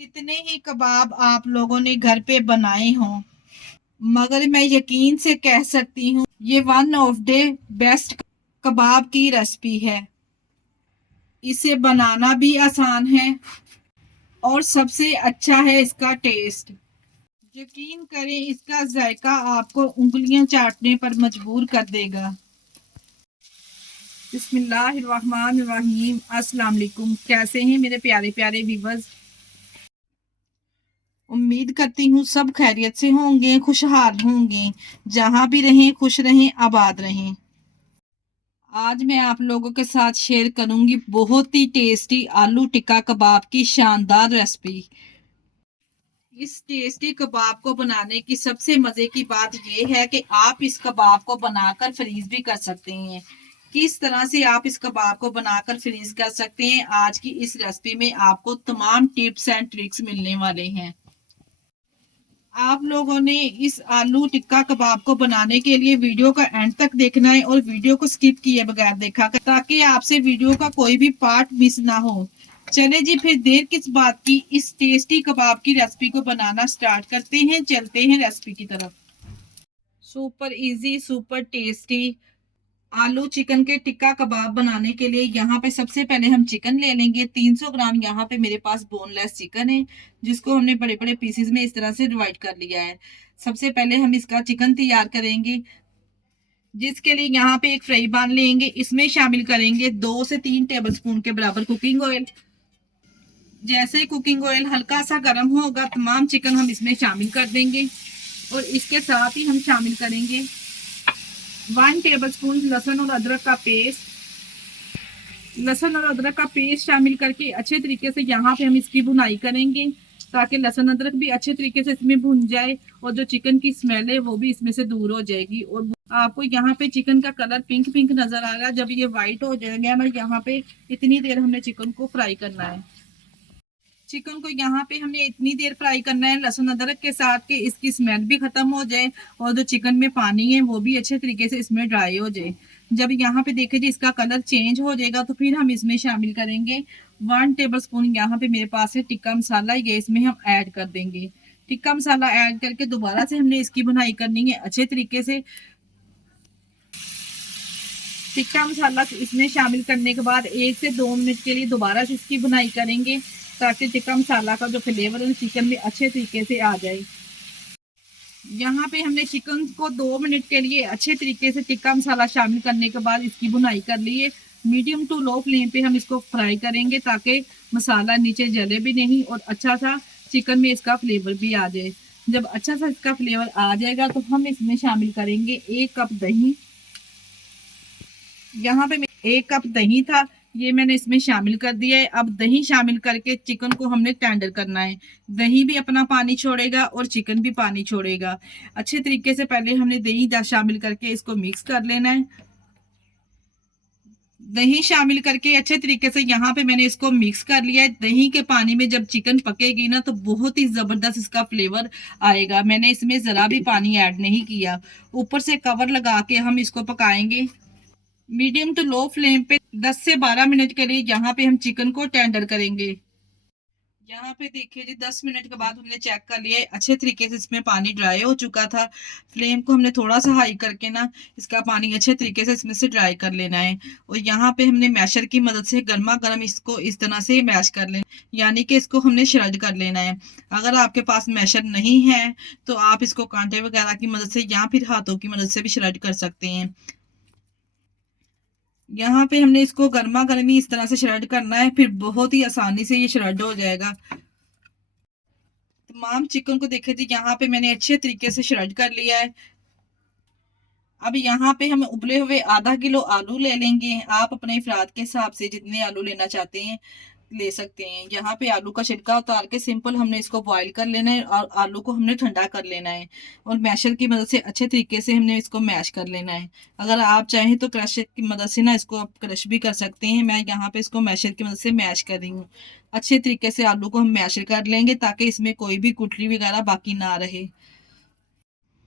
कितने ही कबाब आप लोगों ने घर पे बनाए हों, मगर मैं यकीन से कह सकती हूँ ये वन ऑफ द बेस्ट कबाब की रेसिपी है। इसे बनाना भी आसान है और सबसे अच्छा है इसका टेस्ट। यकीन करें, इसका जायका आपको उंगलियां चाटने पर मजबूर कर देगा। बिस्मिल्लाहिर्रहमानिर्रहीम। अस्सलाम वालेकुम। कैसे हैं मेरे प्यारे प्यारे व्यूअर्स? उम्मीद करती हूँ सब खैरियत से होंगे, खुशहाल होंगे। जहां भी रहें खुश रहें, आबाद रहें। आज मैं आप लोगों के साथ शेयर करूंगी बहुत ही टेस्टी आलू टिक्का कबाब की शानदार रेसिपी। इस टेस्टी कबाब को बनाने की सबसे मजे की बात यह है कि आप इस कबाब को बनाकर फ्रीज भी कर सकते हैं। किस तरह से आप इस कबाब को बनाकर फ्रीज कर सकते हैं, आज की इस रेसिपी में आपको तमाम टिप्स एंड ट्रिक्स मिलने वाले हैं। आप लोगों ने इस आलू टिक्का कबाब को बनाने के लिए वीडियो का एंड तक देखना है और वीडियो को स्किप किए बगैर देखा कर, ताकि आपसे वीडियो का कोई भी पार्ट मिस ना हो। चले जी, फिर देर किस बात की, इस टेस्टी कबाब की रेसिपी को बनाना स्टार्ट करते हैं। चलते हैं रेसिपी की तरफ। सुपर इजी, सुपर टेस्टी आलू चिकन के टिक्का कबाब बनाने के लिए यहाँ पे सबसे पहले हम चिकन ले लेंगे। 300 ग्राम यहाँ पे मेरे पास बोनलेस चिकन है, जिसको हमने बड़े बड़े पीसेस में इस तरह से डिवाइड कर लिया है। सबसे पहले हम इसका चिकन तैयार करेंगे, जिसके लिए यहाँ पे एक फ्राई पैन लेंगे। इसमें शामिल करेंगे 2 से 3 टेबलस्पून के बराबर कुकिंग ऑयल। जैसे ही कुकिंग ऑयल हल्का सा गर्म होगा, तमाम चिकन हम इसमें शामिल कर देंगे और इसके साथ ही हम शामिल करेंगे 1 टेबलस्पून लहसुन और अदरक का पेस्ट। लहसुन और अदरक का पेस्ट शामिल करके अच्छे तरीके से यहाँ पे हम इसकी भुनाई करेंगे, ताकि लहसुन अदरक भी अच्छे तरीके से इसमें भुन जाए और जो चिकन की स्मेल है वो भी इसमें से दूर हो जाएगी। और आपको यहाँ पे चिकन का कलर पिंक पिंक नजर आ रहा है। जब ये व्हाइट हो जाएगा ना, यहाँ पे इतनी देर हमने चिकन को फ्राई करना है। चिकन को यहाँ पे हमने इतनी देर फ्राई करना है लहसुन अदरक के साथ कि इसकी स्मेल भी खत्म हो जाए और जो चिकन में पानी है वो भी अच्छे तरीके से इसमें ड्राई हो जाए। जब यहाँ पे देखे जी इसका कलर चेंज हो जाएगा, तो फिर हम इसमें शामिल करेंगे 1 टेबलस्पून यहाँ पे मेरे पास है टिक्का मसाला, ये इसमें हम ऐड कर देंगे। टिक्का मसाला ऐड करके दोबारा से हमने इसकी बुनाई करनी है अच्छे तरीके से। टिक्का मसाला इसमें शामिल करने के बाद 1 से 2 मिनट के लिए दोबारा से इसकी बुनाई करेंगे, ताकि टिक्का मसाला का जो फ्लेवर है चिकन में अच्छे तरीके से आ जाए। यहाँ पे हमने चिकन को 2 मिनट के लिए अच्छे तरीके से टिक्का मसाला शामिल करने के बाद इसकी बुनाई कर ली है। मीडियम टू लो फ्लेम पे हम इसको फ्राई करेंगे, ताकि मसाला नीचे जले भी नहीं और अच्छा सा चिकन में इसका फ्लेवर भी आ जाए। जब अच्छा सा इसका फ्लेवर आ जाएगा तो हम इसमें शामिल करेंगे 1 कप दही। यहाँ पे 1 कप दही था, ये मैंने इसमें शामिल कर दिया है। अब दही शामिल करके चिकन को हमने टेंडर करना है। दही भी अपना पानी छोड़ेगा और चिकन भी पानी छोड़ेगा। अच्छे तरीके से पहले हमने दही शामिल करके इसको मिक्स कर लेना है। दही शामिल करके अच्छे तरीके से यहाँ पे मैंने इसको मिक्स कर लिया है। दही के पानी में जब चिकन पकेगी ना, तो बहुत ही जबरदस्त इसका फ्लेवर आएगा। मैंने इसमें जरा भी पानी ऐड नहीं किया। ऊपर से कवर लगा के हम इसको पकाएंगे मीडियम टू लो फ्लेम पे 10 से 12 मिनट के लिए। यहाँ पे हम चिकन को टेंडर करेंगे। यहाँ पे देखिए जी, 10 मिनट के बाद हमने चेक कर लिया है, अच्छे तरीके से इसमें पानी ड्राई हो चुका था। फ्लेम को हमने थोड़ा सा हाई करके ना इसका पानी अच्छे तरीके से इसमें से ड्राई कर लेना है। और यहाँ पे हमने मैशर की मदद से गर्मा गर्म इसको इस तरह से मैश कर लेना, यानी कि इसको हमने श्रेड कर लेना है। अगर आपके पास मैशर नहीं है तो आप इसको कांटे वगैरह की मदद से या फिर हाथों की मदद से भी श्रेड कर सकते हैं। यहाँ पे हमने इसको गर्मा गर्मी इस तरह से श्रेड करना है, फिर बहुत ही आसानी से ये श्रेड हो जाएगा। तमाम चिकन को देखे थे, यहाँ पे मैंने अच्छे तरीके से श्रेड कर लिया है। अब यहाँ पे हम उबले हुए आधा किलो आलू ले लेंगे। आप अपने अफराद के हिसाब से जितने आलू लेना चाहते हैं ले सकते हैं। यहाँ पे आलू का छिलका उतार के सिंपल हमने इसको बॉईल कर लेना है और आलू को हमने ठंडा कर लेना है और मैशर की मदद से अच्छे तरीके से हमने इसको मैश कर लेना है। अगर आप चाहें तो क्रश की मदद से ना इसको आप क्रश भी कर सकते हैं। मैं यहाँ पे इसको मैशर की मदद से मैश कर रही हूँ। अच्छे तरीके से आलू को हम मैश कर लेंगे, ताकि इसमें कोई भी गुठली वगैरह बाकी ना रहे।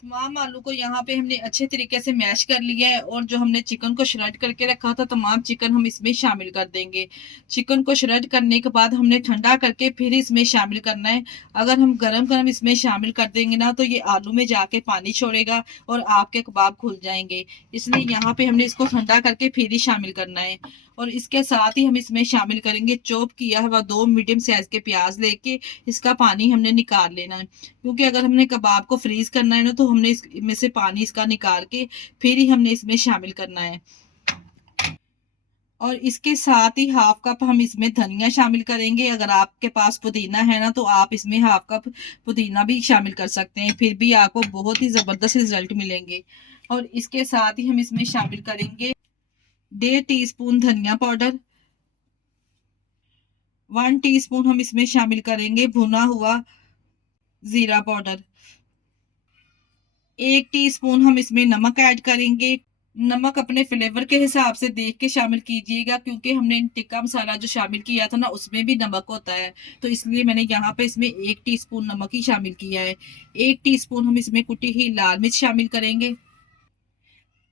तमाम आलू को यहाँ पे हमने अच्छे तरीके से मैश कर लिया है और जो हमने चिकन को श्रेड करके रखा था तमाम चिकन हम इसमें शामिल कर देंगे। चिकन को श्रेड करने के बाद हमने ठंडा करके फिर इसमें शामिल करना है। अगर हम गरम-गरम इसमें शामिल कर देंगे ना तो ये आलू में जाके पानी छोड़ेगा और आपके कबाब खुल जाएँगे। इसलिए यहाँ पे हमने इसको ठंडा करके फिर ही शामिल करना है। और इसके साथ ही हम इसमें शामिल करेंगे चॉप किया हुआ 2 मीडियम साइज़ के प्याज़ लेके इसका पानी हमने निकाल लेना है। क्योंकि अगर हमने कबाब को फ्रीज करना है ना तो हमने इसमें से पानी इसका निकाल के फिर ही हमने इसमें शामिल करना है। और इसके साथ ही हाफ कप हम इसमें धनिया शामिल करेंगे। अगर आपके पास पुदीना है ना तो आप इसमें हाफ कप पुदीना भी शामिल कर सकते हैं, फिर भी आपको बहुत ही ज़बरदस्त रिजल्ट मिलेंगे। और इसके साथ ही हम इसमें शामिल करेंगे 1.5 टीस्पून धनिया पाउडर, 1 टीस्पून हम इसमें शामिल करेंगे भुना हुआ जीरा पाउडर, 1 टीस्पून हम इसमें नमक ऐड करेंगे। नमक अपने फ्लेवर के हिसाब से देख के शामिल कीजिएगा, क्योंकि हमने टिक्का मसाला जो शामिल किया था ना उसमें भी नमक होता है, तो इसलिए मैंने यहाँ पे इसमें 1 टीस्पून नमक ही शामिल किया है। 1 टीस्पून हम इसमें कुटी हुई लाल मिर्च शामिल करेंगे।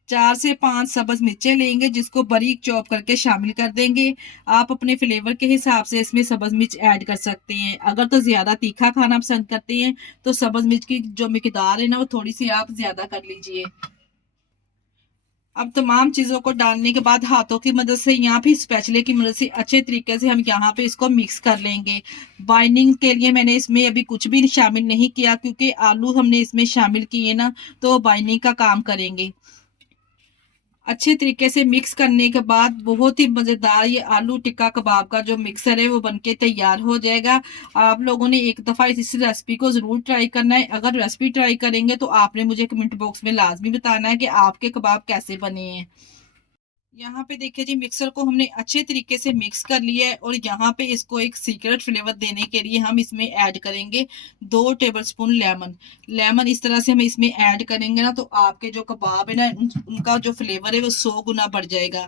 4 से 5 सब्ज़ मिर्चें लेंगे जिसको बारीक चॉप करके शामिल कर देंगे। आप अपने फ्लेवर के हिसाब से इसमें सब्ज़ मिर्च ऐड कर सकते हैं। अगर तो ज़्यादा तीखा खाना पसंद करते हैं तो सब्ज़ मिर्च की जो मिकदार है ना वो थोड़ी-सी आप ज़्यादा कर लीजिए। अब तमाम चीज़ों को डालने के बाद हाथों की मदद से या फिर स्पैचुले की मदद से अच्छे तरीके से हम यहाँ पे इसको मिक्स कर लेंगे। बाइंडिंग के लिए मैंने इसमें अभी कुछ भी शामिल नहीं किया, क्योंकि आलू हमने इसमें शामिल किए ना तो बाइंडिंग का काम करेंगे। अच्छे तरीके से मिक्स करने के बाद बहुत ही मज़ेदार ये आलू टिक्का कबाब का जो मिक्सर है वो बनके तैयार हो जाएगा। आप लोगों ने एक दफ़ा इस रेसिपी को ज़रूर ट्राई करना है। अगर रेसिपी ट्राई करेंगे तो आपने मुझे कमेंट बॉक्स में लाज़मी बताना है कि आपके कबाब कैसे बने हैं। यहाँ पे देखिए जी, मिक्सर को हमने अच्छे तरीके से मिक्स कर लिया है और यहाँ पे इसको एक सीक्रेट फ्लेवर देने के लिए हम इसमें ऐड करेंगे 2 टेबलस्पून लेमन। लेमन इस तरह से हम इसमें ऐड करेंगे ना तो आपके जो कबाब है ना उनका जो फ्लेवर है वो 100 गुना बढ़ जाएगा।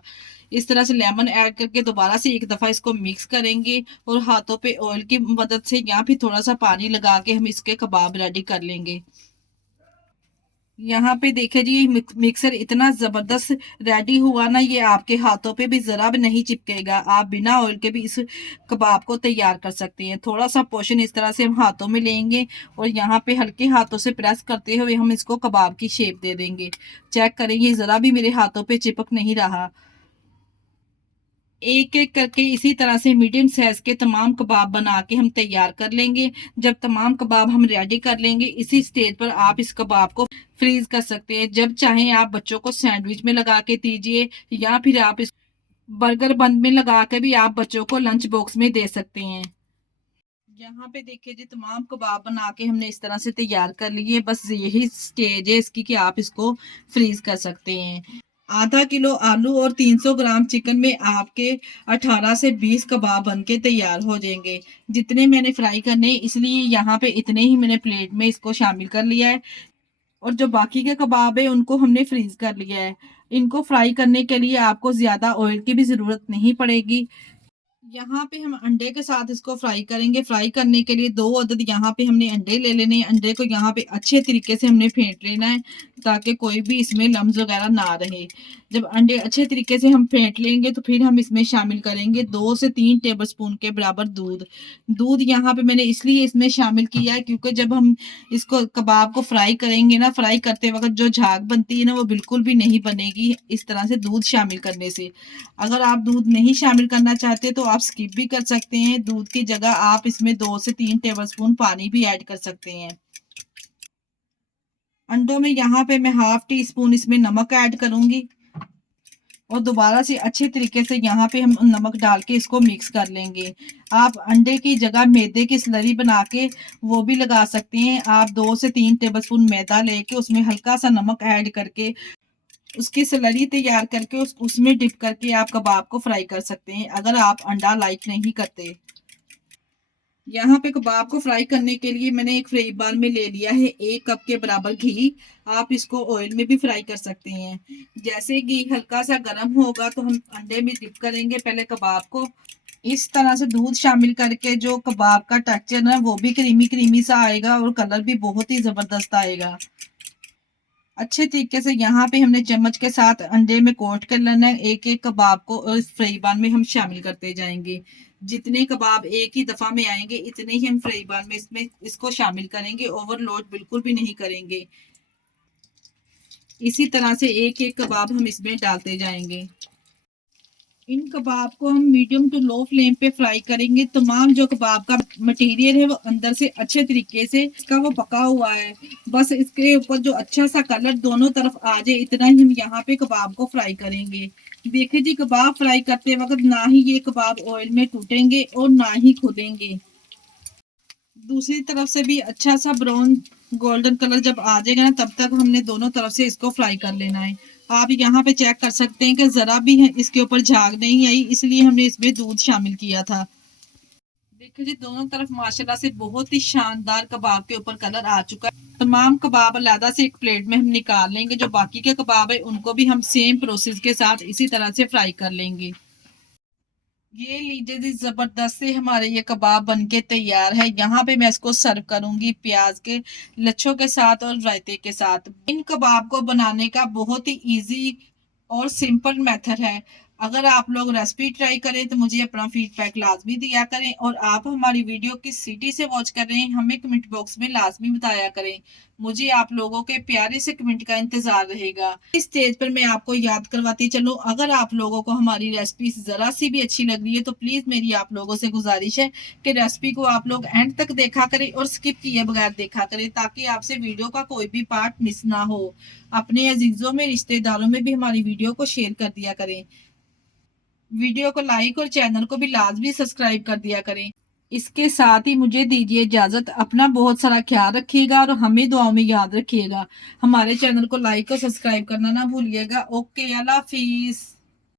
इस तरह से लेमन ऐड करके दोबारा से एक दफ़ा इसको मिक्स करेंगे और हाथों पे ऑयल की मदद से या फिर थोड़ा सा पानी लगा के हम इसके कबाब रेडी कर लेंगे। यहाँ पे देखिए जी, मिक्सर इतना ज़बरदस्त रेडी हुआ ना, ये आपके हाथों पे भी ज़रा भी नहीं चिपकेगा। आप बिना ऑयल के भी इस कबाब को तैयार कर सकते हैं। थोड़ा-सा पोर्शन इस तरह से हम हाथों में लेंगे और यहाँ पे हल्के हाथों से प्रेस करते हुए हम इसको कबाब की शेप दे देंगे। चेक करें, ये ज़रा भी मेरे हाथों पे चिपक नहीं रहा। एक-एक करके इसी तरह से मीडियम साइज़ के तमाम कबाब बना के हम तैयार कर लेंगे। जब तमाम कबाब हम रेडी कर लेंगे, इसी स्टेज पर आप इस कबाब को फ्रीज़ कर सकते हैं। जब चाहें आप बच्चों को सैंडविच में लगा के दीजिए या फिर आप इस बर्गर बन में लगा के भी आप बच्चों को लंच बॉक्स में दे सकते हैं। यहाँ पे देखिए जी, तमाम कबाब बना के हमने इस तरह से तैयार कर लिए। बस यही स्टेज है इसकी कि आप इसको फ्रीज़ कर सकते हैं। आधा किलो आलू और 300 ग्राम चिकन में आपके 18 से 20 कबाब बनके तैयार हो जाएंगे। जितने मैंने फ्राई करने इसलिए यहाँ पे इतने ही मैंने प्लेट में इसको शामिल कर लिया है और जो बाकी के कबाब है उनको हमने फ्रीज कर लिया है। इनको फ्राई करने के लिए आपको ज़्यादा ऑयल की भी ज़रूरत नहीं पड़ेगी। यहाँ पे हम अंडे के साथ इसको फ्राई करेंगे। फ्राई करने के लिए 2 अदद यहाँ पे हमने अंडे ले लेने हैं। अंडे को यहाँ पे अच्छे तरीके से हमने फेंट लेना है ताकि कोई भी इसमें लम्स वगैरह ना रहे। जब अंडे अच्छे तरीके से हम फेंट लेंगे तो फिर हम इसमें शामिल करेंगे 2 से 3 टेबलस्पून के बराबर दूध। दूध यहाँ पे मैंने इसलिए इसमें शामिल किया है क्योंकि जब हम इसको कबाब को फ्राई करेंगे ना, फ्राई करते वक़्त जो झाग बनती है ना वो बिल्कुल भी नहीं बनेगी इस तरह से दूध शामिल करने से। अगर आप दूध नहीं शामिल करना चाहते तो आप स्किप भी कर सकते हैं। दूध की जगह आप इसमें 2 से 3 टेबलस्पून पानी भी ऐड कर सकते हैं। अंडों में यहाँ पे मैं हाफ टी स्पून इसमें नमक ऐड करूँगी और दोबारा से अच्छे तरीके से यहाँ पे हम नमक डाल के इसको मिक्स कर लेंगे। आप अंडे की जगह मैदे की स्लरी बना के वो भी लगा सकते हैं। आप 2 से 3 टेबलस्पून मैदा लेके उसमें हल्का-सा नमक ऐड करके उसकी स्लरी तैयार करके उसमें डिप करके आप कबाब को फ्राई कर सकते हैं, अगर आप अंडा लाइक नहीं करते। यहाँ पे कबाब को फ्राई करने के लिए मैंने एक फ्राई पैन में ले लिया है 1 कप के बराबर घी। आप इसको ऑयल में भी फ्राई कर सकते हैं। जैसे घी हल्का सा गर्म होगा तो हम अंडे में डिप करेंगे पहले कबाब को। इस तरह से दूध शामिल करके जो कबाब का टेक्सचर है वो भी क्रीमी क्रीमी सा आएगा और कलर भी बहुत ही ज़बरदस्त आएगा। अच्छे तरीके से यहाँ पे हमने चम्मच के साथ अंडे में कोट कर लेना है। एक एक कबाब को और इस फ्राई पैन में हम शामिल करते जाएंगे। जितने कबाब एक ही दफा में आएंगे इतने ही हम फ्राई पैन में इसमें इसको शामिल करेंगे। ओवरलोड बिल्कुल भी नहीं करेंगे। इसी तरह से एक एक कबाब हम इसमें डालते जाएंगे। इन कबाब को हम मीडियम टू लो फ्लेम पे फ्राई करेंगे। तमाम जो कबाब का मटेरियल है वो अंदर से अच्छे तरीके से इसका वो पका हुआ है। बस इसके ऊपर जो अच्छा सा कलर दोनों तरफ आ जाए इतना ही हम यहाँ पे कबाब को फ्राई करेंगे। देखिए जी, कबाब फ्राई करते वक्त ना ही ये कबाब ऑयल में टूटेंगे और ना ही खुलेंगे। दूसरी तरफ से भी अच्छा सा ब्राउन गोल्डन कलर जब आ जाएगा ना, तब तक हमने दोनों तरफ से इसको फ्राई कर लेना है। आप यहाँ पे चेक कर सकते हैं कि जरा भी इसके ऊपर झाग नहीं आई, इसलिए हमने इसमें दूध शामिल किया था। देखिए जी, दोनों तरफ माशाल्लाह से बहुत ही शानदार कबाब के ऊपर कलर आ चुका है। तमाम कबाब अलग से एक प्लेट में हम निकाल लेंगे। जो बाकी के कबाब है उनको भी हम सेम प्रोसेस के साथ इसी तरह से फ्राई कर लेंगे। ये लीजिए जी, जबरदस्त से हमारे ये कबाब बनके तैयार है। यहाँ पे मैं इसको सर्व करूंगी प्याज के लच्छों के साथ और रायते के साथ। इन कबाब को बनाने का बहुत ही इजी और सिंपल मेथड है। अगर आप लोग रेसिपी ट्राई करें तो मुझे अपना फीडबैक लाजमी दिया करें। और आप हमारी वीडियो किस सिटी से वॉच कर रहे हैं हमें कमेंट बॉक्स में लाजमी बताया करें। मुझे आप लोगों के प्यारे से कमेंट का इंतजार रहेगा। इस स्टेज पर मैं आपको याद करवाती चलूं, अगर आप लोगों को हमारी रेसिपी जरा सी भी अच्छी लग रही है तो प्लीज मेरी आप लोगों से गुजारिश है कि रेसिपी को आप लोग एंड तक देखा करें और स्किप किए बगैर देखा करें, ताकि आपसे वीडियो का कोई भी पार्ट मिस ना हो। अपने अजीजों में रिश्तेदारों में भी हमारी वीडियो को शेयर कर दिया करें। वीडियो को लाइक और चैनल को भी लाजमी सब्सक्राइब कर दिया करें। इसके साथ ही मुझे दीजिए इजाजत। अपना बहुत सारा ख्याल रखिएगा और हमें दुआओं में याद रखिएगा। हमारे चैनल को लाइक और सब्सक्राइब करना ना भूलिएगा। ओके, अल्लाह हाफिज।